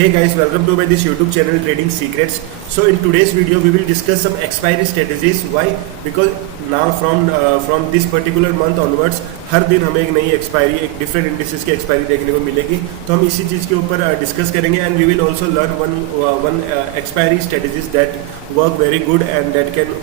Hey guys, welcome to my this YouTube channel Trading Secrets. So in today's video we will discuss some expiry strategies. Why? Because now from this particular month onwards हर दिन हमें एक नई expiry, एक different indices की expiry देखने को मिलेगी. तो हम इसी चीज़ के ऊपर डिस्कस करेंगे and we will also learn one expiry strategies that work very good and that can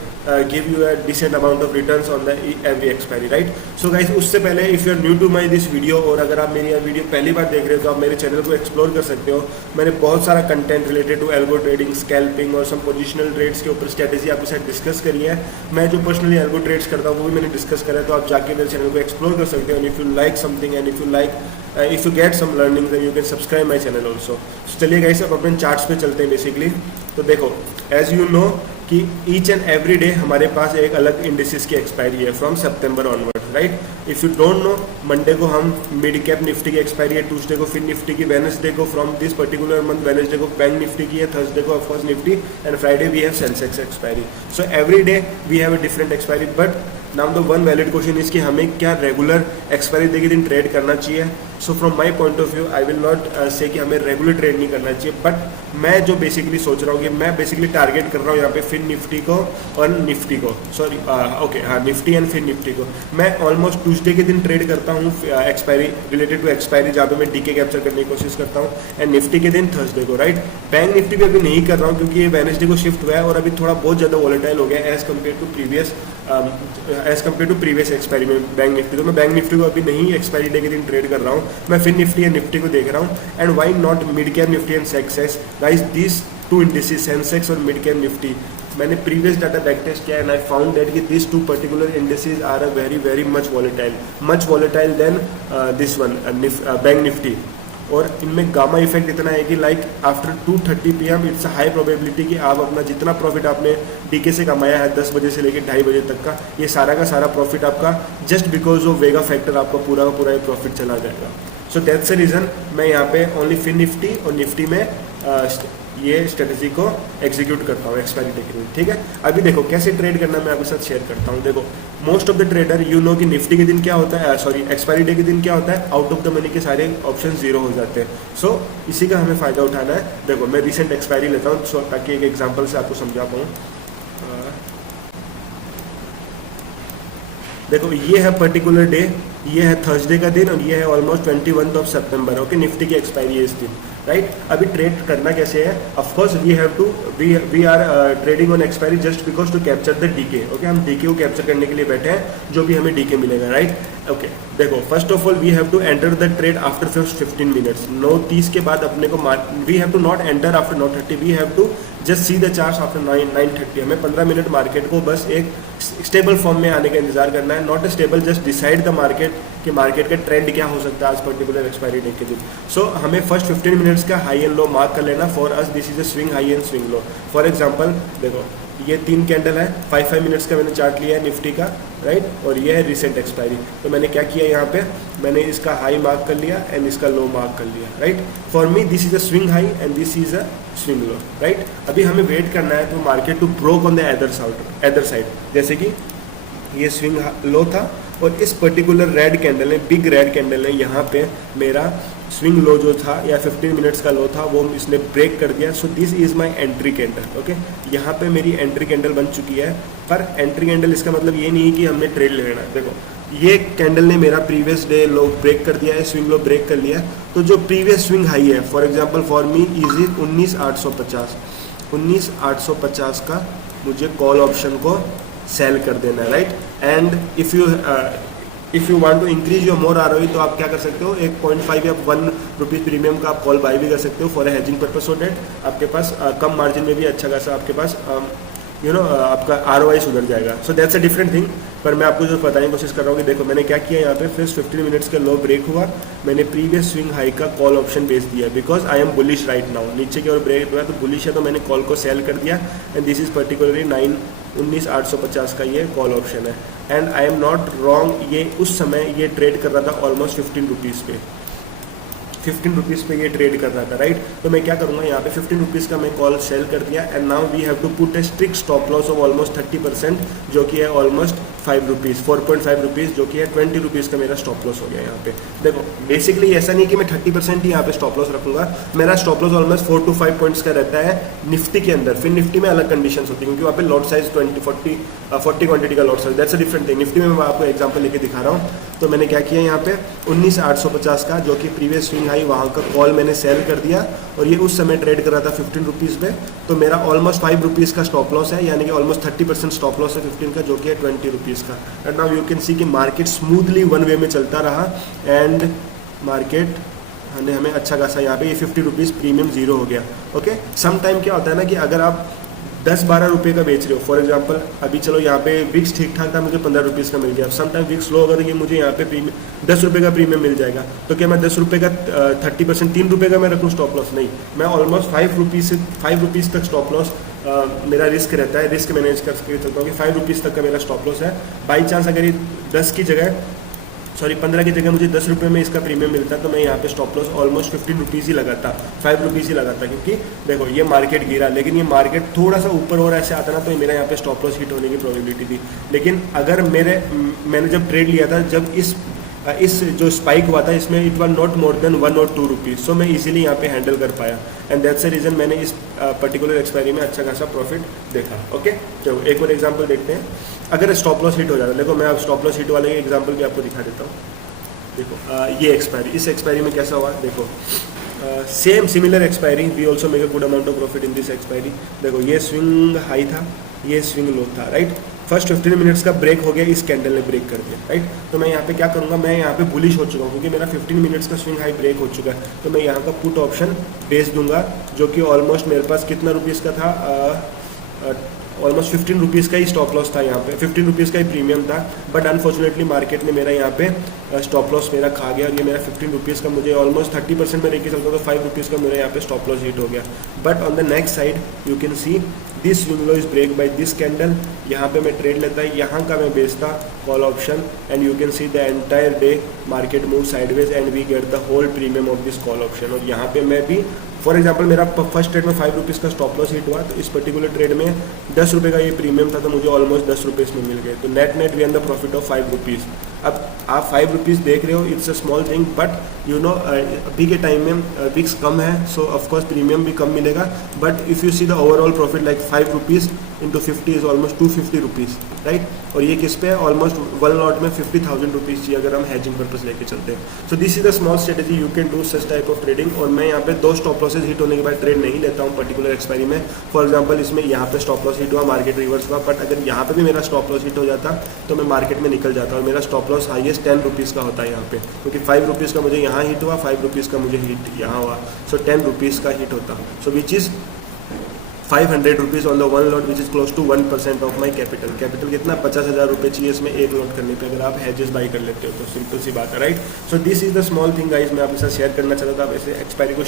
give you a decent amount of returns on the every expiry, right. So guys, उससे पहले if you are new to my this video और अगर आप मेरी video पहली बार देख रहे हो तो आप मेरे चैनल को एक्सप्लोर कर सकते हो. मैंने बहुत सारा content related to algo trading, scalping और सम पोजिशनल ट्रेड्स के ऊपर स्ट्रेटेजी आपके साथ डिस्कस करी है. मैं जो पर्सनली एल्गो ट्रेड्स करता हूँ वो भी मैंने डिस्कस करा है, तो आप जाके मेरे चैनल को एक्सप्लोर कर सकते हो. If you like something and if you get some learning then you can subscribe my channel also. So चलिए गाइस, अब अपने चार्ट्स पे चलते हैं बेसिकली. तो देखो, एज यू नो कि ईच एंड एवरी डे हमारे पास एक अलग इंडिसेस की एक्सपायरी है from September onward, right. If you don't know, Monday को हम मिड कैप निफ्टी की एक्सपायरी है, ट्यूसडे को फिर निफ्टी की, वेडनेसडे को from this particular month Wednesday को बैंक निफ्टी की है, थर्सडे को of course Nifty and Friday we have Sensex expiry. So every day we have a different expiry. But now the one valid question is कि हमें क्या regular expiry day के दिन trade करना चाहिए. So from my point of view I will not से कि हमें रेगुलर ट्रेड नहीं करना चाहिए. बट मैं जो बेसिकली सोच रहा हूँ कि मैं बेसिकली टारगेट कर रहा हूँ यहाँ पे फिर निफ्टी को और निफ्टी को, सॉरी ओके हाँ, निफ्टी एंड फिर निफ्टी को. मैं ऑलमोस्ट ट्यूसडे के दिन ट्रेड करता हूँ एक्सपायरी, रिलेटेड टू एक्सपायरी, जहाँ पे मैं डीके कैप्चर करने की कोशिश करता हूँ, एंड निफ्टी के दिन थर्सडे को, राइट. बैंक निफ्टी भी अभी नहीं कर रहा हूँ क्योंकि ये वेडनेसडे को शिफ्ट हुआ है और अभी थोड़ा बहुत ज़्यादा वॉलेटाइल हो गया as compare to previous expiry में बैंक निफ्टी. तो मैं बैंक निफ्टी को अभी नहीं एक्सपायरी डे के दिन ट्रेड कर रहा हूँ, मैं फिर निफ्टी एंड निफ्टी को देख रहा हूँ. And why not mid cap Nifty and Sensex guys, this two indices Sensex और मिड कैप निफ्टी, मैंने प्रीवियस डाटा बैक टेस्ट किया एंड आई फाउंड दैट कि this two particular indices are a very much volatile then this one bank Nifty. और इनमें gamma effect इतना है कि like after 2:30 PM it's a high probability कि आप अपना जितना प्रॉफिट आपने डीके से कमाया है 10 बजे से लेकर 2:30 बजे तक का, ये सारा का सारा प्रॉफिट आपका just because of Vega factor आपका पूरा का पूरा प्रॉफिट चला जाएगा. सो दैट्स द रीज़न मैं यहाँ पे ओनली फिर निफ्टी और निफ्टी में ये स्ट्रेटजी को एग्जीक्यूट करता हूँ एक्सपायरी डे के दिन, ठीक है. अभी देखो कैसे ट्रेड करना मैं आपके साथ शेयर करता हूँ. देखो, most of the trader you know कि निफ्टी के दिन क्या होता है, सॉरी एक्सपायरी डे के दिन क्या होता है, आउट ऑफ द मनी के सारे ऑप्शन जीरो हो जाते हैं. सो इसी का हमें फ़ायदा उठाना है. देखो, मैं रिसेंट एक्सपायरी लेता हूँ ताकि एक एग्जाम्पल से आपको समझा पाऊँ. देखो, ये है पर्टिकुलर डे, ये है थर्सडे का दिन और ये है ऑलमोस्ट 21 सितंबर. ओके, निफ्टी की एक्सपायरी है इस दिन, राइट. अभी ट्रेड करना कैसे है, of course we are trading on expiry just because to capture the decay. Okay, हम डीके को कैप्चर करने के लिए बैठे हैं, जो भी हमें डीके मिलेगा, राइट. ओके, देखो, first of all we have to enter the trade after first 15 minutes. 9:30 के बाद अपने को we have to not enter after 9:30, we have to just see the charts after 9:30. हमें 15 मिनट मार्केट को बस एक स्टेबल फॉर्म में आने का इंतजार करना है, not stable, just decide the market कि मार्केट का ट्रेंड क्या हो सकता है आज पर्टिकुलर एक्सपायरी डे के दिन. सो हमें फर्स्ट 15 मिनट्स का हाई एंड लो मार्क कर लेना. For us this is a swing high and swing low. For example देखो, ये 3 कैंडल है, 5 मिनट्स का मैंने चार्ट लिया है निफ्टी का, राइट. और ये है रिसेंट एक्सपायरी. तो मैंने क्या किया यहाँ पे, मैंने इसका हाई मार्क कर लिया एंड इसका लो मार्क कर लिया, right. For me this is a swing high and this is a swing low, right. अभी हमें वेट करना है तो market to broke on the other side. जैसे कि ये स्विंग लो था और इस पर्टिकुलर रेड कैंडल है, बिग रेड कैंडल है, यहाँ पे मेरा स्विंग लो जो था या 15 मिनट्स का लो था वो इसने ब्रेक कर दिया. So this is my entry candle. Okay, यहाँ पे मेरी एंट्री कैंडल बन चुकी है. पर एंट्री कैंडल इसका मतलब ये नहीं है कि हमने ट्रेड लेना है. देखो, ये कैंडल ने मेरा प्रीवियस डे लो ब्रेक कर दिया है, स्विंग लो ब्रेक कर लिया. तो जो प्रीवियस स्विंग हाई है, for example for me is 19,850 का मुझे कॉल ऑप्शन को सेल कर देना है, right. And if you want to increase your more ROE तो आप क्या कर सकते हो, 1.5 या 1 रुपीज़ प्रीमियम का आप कॉल बाय भी कर सकते हो for hedging purpose. So that आपके पास कम मार्जिन में भी अच्छा खासा आपके पास आपका ROI सुधर जाएगा. सो दैट्स अ डिफरेंट थिंग. पर मैं आपको जो बताने की कोशिश कर रहा हूँ कि देखो, मैंने क्या किया यहाँ पे, फर्स्ट 15 मिनट्स का लो ब्रेक हुआ, मैंने प्रीवियस स्विंग हाई का कॉल ऑप्शन बेच दिया because I am bullish right now. नीचे की ओर ब्रेक हुआ तो बुलिश है, तो मैंने कॉल को सेल कर दिया एंड दिस इज पर्टिकुलरली 19,850 का ये कॉल ऑप्शन है. And I am not wrong, ये उस समय ये ट्रेड कर रहा था ऑलमोस्ट 15 रुपीज़ पे. 15 रुपीज़ पे ये ट्रेड कर रहा था, राइट. तो मैं क्या करूँगा, यहाँ पे 15 रुपीज़ का मैं कॉल सेल कर दिया and now we have to put a strict stop loss of almost 30%, जो कि है ऑलमोस्ट ₹5 4.5 रुपीज़, जो कि है 20 रुपीज़ का मेरा स्टॉप लॉस हो गया यहाँ पे। देखो बेसिकली ऐसा नहीं कि मैं 30% ही यहाँ पे स्टॉप लॉस रखूंगा, मेरा stop loss almost 4 to 5 points का रहता है निफ्टी के अंदर। फिर निफ्टी में अलग कंडीशंस होती है क्योंकि वहाँ पे लॉट साइज 40 क्वांटिटी का lot size, that's a different thing. Nifty में मैं आपको एग्जांपल लेके दिखा रहा हूँ। तो मैंने क्या किया यहाँ पे 19,850 का, जो कि प्रीवियस स्विंग हाई, वहाँ का कॉल मैंने सेल कर दिया और ये उस समय ट्रेड कर रहा था 15 रुपीज़ पे। तो मेरा ऑलमोस्ट 5 रुपीज़ का स्टॉप लॉस है, यानी कि ऑलमोस्ट 30% स्टॉप लॉस है 15 का, जो कि है 20 रुपीज़ का। एंड नाउ यू कैन सी कि मार्केट स्मूथली वन वे में चलता रहा एंड मार्केट हमें अच्छा खासा यहाँ पे ये 50 रुपीज़ प्रीमियम जीरो हो गया। ओके, सम टाइम क्या होता है ना कि अगर आप 10-12 रुपये का बेच रहे हो, फॉर एग्जांपल अभी चलो यहाँ पे विक्स ठीक ठाक था, मुझे 15 रुपीज़ का मिल गया। सम टाइम विक्स लो होगा तो ये मुझे यहाँ पे प्रीमियम 10 रुपये का प्रीमियम मिल जाएगा। तो क्या मैं 10 रुपये का 30% 3 रुपये का मैं रखूँ स्टॉप लॉस? नहीं, मैं ऑलमोस्ट 5 रुपीज़ तक स्टॉप लॉस मेरा रिस्क रहता है, रिस्क मैनेज करके चलता हूँ कि 5 रुपीज़ तक का मेरा स्टॉप लॉस है। बाई चांस अगर ये 15 की जगह मुझे 10 रुपये में इसका प्रीमियम मिलता है तो मैं यहाँ पे स्टॉप लॉस ऑलमोस्ट 15 रुपीज़ ही लगाता, 5 रुपीज़ ही लगाता, क्योंकि देखो ये मार्केट गिरा, लेकिन ये मार्केट थोड़ा सा ऊपर और ऐसे आता ना तो मेरा यहाँ पे स्टॉप लॉस हिट होने की प्रोबेबिलिटी थी। लेकिन अगर मैंने जब ट्रेड लिया था, जब इस जो स्पाइक हुआ था, इसमें it was not more than 1 और 2 रुपीज़, सो मैं इजीली यहाँ पे हैंडल कर पाया एंड दैट्स द रीज़न मैंने इस पर्टिकुलर एक्सपायरी में अच्छा खासा प्रॉफिट देखा। ओके, चलो एक और एग्जांपल देखते हैं। अगर स्टॉप लॉस हिट हो जाता है, देखो मैं अब स्टॉप लॉस हिट वाले एग्जांपल भी आपको दिखा देता हूँ। देखो ये एक्सपायरी, इस एक्सपायरी में कैसा हुआ, देखो same similar expiry, we also make a good amount of profit in this expiry. देखो ये स्विंग हाई था, ये स्विंग लो था, राइट। फर्स्ट 15 मिनट्स का ब्रेक हो गया, इस कैंडल ने ब्रेक कर दिया, राइट। तो मैं यहाँ पे क्या करूँगा, मैं यहाँ पे बुलिश हो चुका हूँ क्योंकि मेरा 15 मिनट्स का स्विंग हाई ब्रेक हो चुका है। तो मैं यहाँ का पुट ऑप्शन बेच दूंगा, जो कि ऑलमोस्ट मेरे पास कितना रुपीज़ का था, ऑलमोस्ट 15 रुपीज़ का ही स्टॉप लॉस था, यहाँ पे 15 रुपीज़ का ही प्रीमियम था। बट अनफॉर्चुनेटली मार्केट ने मेरा यहाँ पे स्टॉप लॉस मेरा खा गया और ये मेरा 15 रुपीज़ का, मुझे ऑलमोस्ट 30% में लेके चलता तो 5 रुपीज़ का मेरा यहाँ पे स्टॉप लॉस हिट हो गया। But on the next side you can see this swing low is break by this candle, यहाँ पे मैं ट्रेड लेता है, यहाँ का मैं बेचता call option and you can see the entire day market move sideways and we get the whole premium of this call option. और यहाँ पे मैं भी फॉर एग्जाम्पल मेरा फर्स्ट ट्रेड में 5 रुपीज़ का स्टॉप लॉस हिट हुआ, तो इस पर्टिकुलर ट्रेड में 10 रुपये का ये प्रीमियम था, तो मुझे ऑलमोस्ट 10 रुपीज़ में मिल गए। तो net we earn the profit of 5 rupees. अब आप 5 रुपीज़ देख रहे हो, it's a small thing, but you know अभी के टाइम में विक्स कम है, सो ऑफकोर्स प्रीमियम भी कम मिलेगा। But if you see the overall profit like 5 rupees into 50 is almost 250 rupees, right. और ये किस पे है, ऑलमोस्ट 1 लॉट में 50,000 रुपीज़ चाहिए अगर हम हैजिंग पर्पस लेके चलते हैं। So this is the small strategy you can do such type of trading. और मैं यहाँ पे 2 स्टॉप लॉसेज हिट होने के बाद ट्रेड नहीं लेता हूँ पर्टिकुलर एक्सपायरी में। फॉर एग्जाम्पल इसमें यहाँ पे स्टॉप लॉस हिट हुआ, मार्केट रिवर्स हुआ, बट अगर यहाँ पे भी मेरा स्टॉप लॉस हिट हो जाता तो मैं मार्केट में निकल जाता और मेरा स्टॉप लॉस हाईएस्ट 10 रुपीज़ का होता है यहाँ पे, क्योंकि 5 रुपीज़ का मुझे यहाँ हिट हुआ, 5 रुपीज़ का मुझे हिट यहाँ हुआ, सो 10 रुपीज़ का हिट होता। So which is 500 rupees on the 1 lot which is close to 1% of my capital. Capital कितना, 50,000 रुपये चाहिए इसमें एक लॉट करने पे, अगर आप हैजेस बाई कर लेते हो तो सिंपल सी बात है, right. So this is the small thing guys, मैं आपके साथ शेयर करना चाहता था। आप ऐसे एक्सपायरी को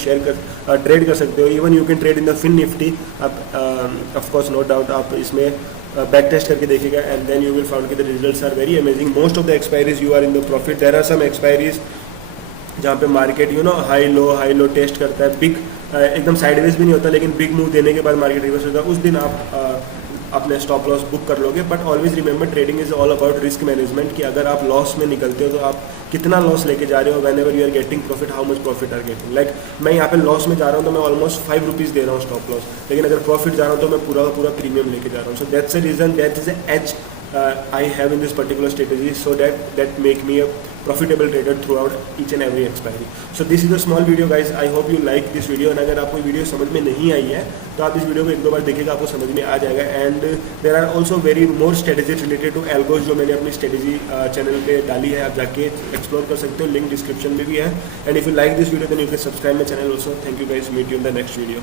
ट्रेड कर सकते हो, even you can trade in the fin Nifty. आप ऑफकोर्स नो डाउट आप इसमें बैक टेस्ट करके देखिएगा and then you will found कि the results are very amazing. Most of the expiries you are in the profit. There are some expiries जहाँ पे market you know high low test करता है, big एकदम sideways भी नहीं होता, लेकिन बिग मूव देने के बाद मार्केट रिवर्स होता है, उस दिन आप अपने स्टॉप लॉस बुक कर लोगे। But always remember trading is all about risk management, कि अगर आप लॉस में निकलते हो तो आप कितना लॉस लेके जा रहे हो, whenever you are getting profit how much profit are getting. Like मैं यहाँ पे लॉस में जा रहा हूँ तो मैं ऑलमोस्ट 5 रुपीज़ दे रहा हूँ स्टॉप लॉस, लेकिन अगर प्रॉफिट जा रहा हूँ तो मैं पूरा प्रीमियम लेके जा रहा हूँ। So that's a reason, that is as I have in this particular strategy, so that make me a profitable trader throughout each and every expiry. So this is a small video guys, I hope you like this video, and अगर आपको video समझ में नहीं आई है तो आप इस video को 1-2 बार देखिएगा, आपको समझ में आ जाएगा। And there are also very more strategies related to algos, जो मैंने अपनी स्ट्रेटेजी चैनल पे डाली है, आप जाके एक्सप्लोर कर सकते हो, लिंक डिस्क्रिप्शन में भी है। And if you like this video then you can subscribe my channel also. Thank you guys, meet you in the next video.